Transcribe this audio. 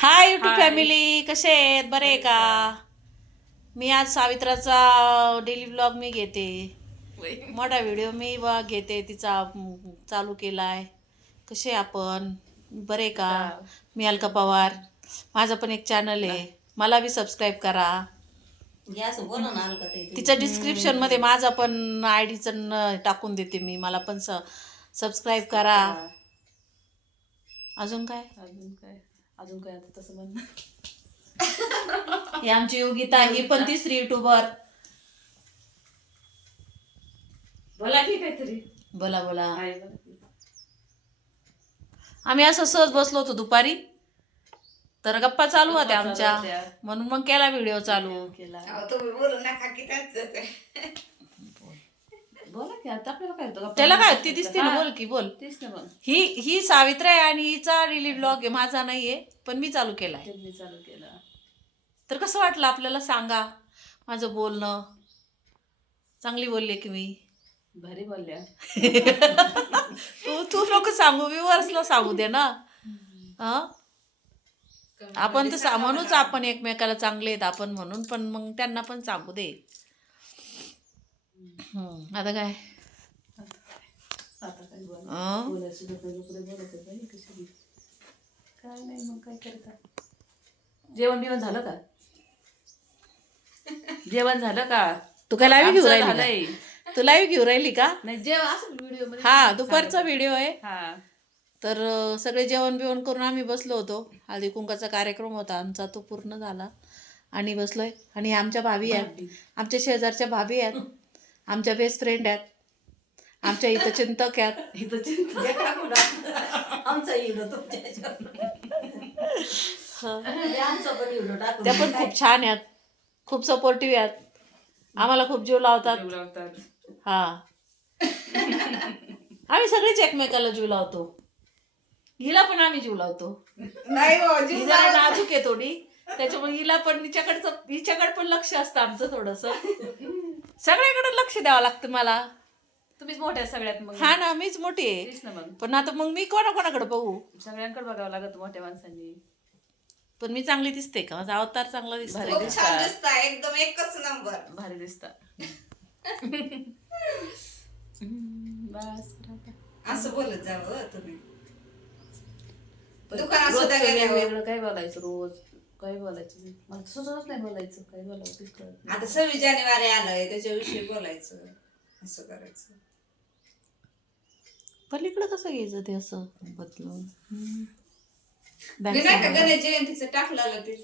Hi YouTube हाय. Family, कसे आहेत? बरे आहे का? मी आज सावित्राचा डेली ब्लॉग मी घेते. मोठा व्हिडिओ मी घेते तिचा चालू केलाय. कसे आपण बरे आहे का? मी अलका पवार. माझं पण एक चॅनल आहे, मला बी सबस्क्राईब करा. तिच्या डिस्क्रिप्शन मध्ये माझा पण आयडीचं टाकून देते मी, मला पण सबस्क्राईब करा. अजून काय आता तसं म्हण. ही आमची योगिता, ही पण तिसरी युट्यूबर. बोला की काहीतरी. बोला बोला. हाय बोला की. आम्ही असं सहज बसलो होतो दुपारी, तर गप्पा चालू होत्या गप्पा चालू आमच्या, होत्या. म्हणून मग केला व्हिडिओ चालू. केला. तुम्ही बोलू नका की त्याच बोला की आता आपल्याला काय होतं? त्याला काय ती दिसते ना, बोल की बोल. तेच ना मग. ही सावित्रा आहे आणि हिचा डेली ब्लॉग आहे, माझा नाहीये, पण मी चालू केलाय. ते मी चालू केला. तर कसं वाटलं आपल्याला सांगा. माझं बोलणं चांगली बोलले की मी? भारी बोलल्या. तू नको सांगू, व्ह्यूअर्सला सांगू दे ना. आपण तर म्हणूच आपण एकमेकाला चांगले आहेत आपण म्हणून, पण मग त्यांना पण सांगू दे. आता काय आता काय अं? बोलायचं बोलायचं बाई कशी. काय नाही मग काय करता. जेवण बिवण झालं का? जेवण झालं का? तू काय लाईव्ह घेऊ आमचं राहिली झालंय. का? तू लाईव्ह घेऊ राहिली का? नाही जेवण असं व्हिडिओ मध्ये. हा, दुपारचा व्हिडिओ आहे. हा. तर सगळे जेवण बिवण करून आम्ही बसलो होतो. हळदी कुंकाचा कार्यक्रम होता आमचा, तो पूर्ण झाला आणि बसलोय. आणि आमच्या भाभी आहेत, आमच्या शेजारच्या भाभी आहेत, आमच्या बेस्ट फ्रेंड आहेत, आमच्या इथं चिंतक आहेत. आमचा व्हिडिओ तुमच्या त्या पण खूप छान आहेत, खूप सपोर्टिव्ह आहेत, आम्हाला खूप जीव लावतात. हा, आम्ही सगळेच एकमेकाला जीव लावतो. हिला पण आम्ही जीव लावतो. नाही हो, ही जीव जरा लावत नाजूक आहे थोडी, त्याच्यामुळे हिला पण हिच्याकडे पण लक्ष असतं आमचं थोडस. सगळ्याकडे लक्ष द्यावं लागतं मला. तुम्हीच मोठ्या सगळ्यात मग. हा ना, मीच मोठी आहे. तेच ना मग. पण आता मग मी कोणाकोणाकडे बघू? सगळ्यांकडे बघावं लागत मोठ्या माणसांनी. पण मी चांगली दिसते का? माझा अवतार चांगला दिसतोय खूप का? छान दिसता, एकदम एकच नंबर. भारी दिसता. बस आता. असं बोलत जावं तुम्ही. पण दुकानात रोजचं सुद्धा गेल्यावर वेगवेगळं काय बोलायचं रोज? काय बोलायचं नाही. मला सुचतच नाही बोलायचं. काय बोलायचं तेच कळत नाही. आता 26 जानेवारी आलंय, त्याच्याविषयी बोलायचं, असं करायचं. पलीकडे कसं घ्यायचं ते असं बदलून? मी नाही का गणेश जयंतीचं टाकलेलं ते